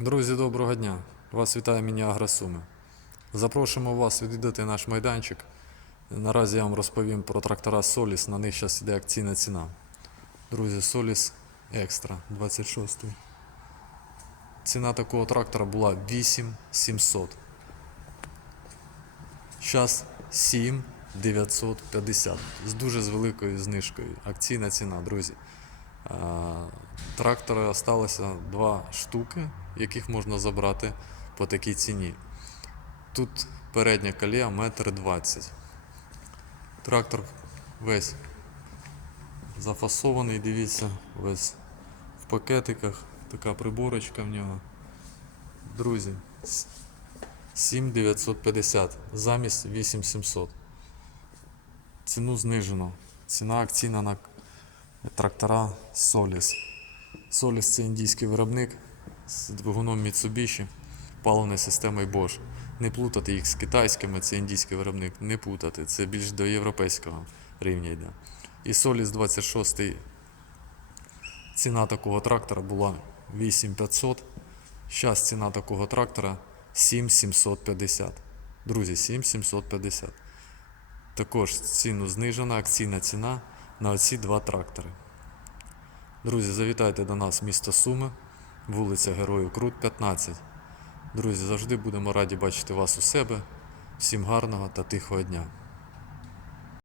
Друзі, доброго дня! Вас вітає міні Агросуми. Запрошуємо вас відвідати наш майданчик. Наразі я вам розповім про трактора Solis. На них зараз іде акційна ціна. Друзі, Solis Extra 26. Ціна такого трактора була 8700. Зараз 7950 з дуже з великою знижкою. Акційна ціна, друзі. Трактора залишилося два штуки, яких можна забрати по такій ціні. Тут передня колія метр двадцять. Трактор весь зафасований, дивіться, весь в пакетиках. Така приборочка в нього. Друзі, 7950 замість 8700. Ціну знижено. Ціна акційна на трактора Solis. Solis це індійський виробник з двигуном Mitsubishi, паливною системою Bosch. Не плутати їх з китайськими, це індійський виробник. Не плутати, це більш до європейського рівня йде. І Solis 26 ціна такого трактора була 8500. Зараз ціна такого трактора 7750. Друзі, 7750. Також ціну знижена, акційна ціна на оці два трактори. Друзі, завітайте до нас місто Суми, вулиця Героїв Крут, 15. Друзі, завжди будемо раді бачити вас у себе. Всім гарного та тихого дня.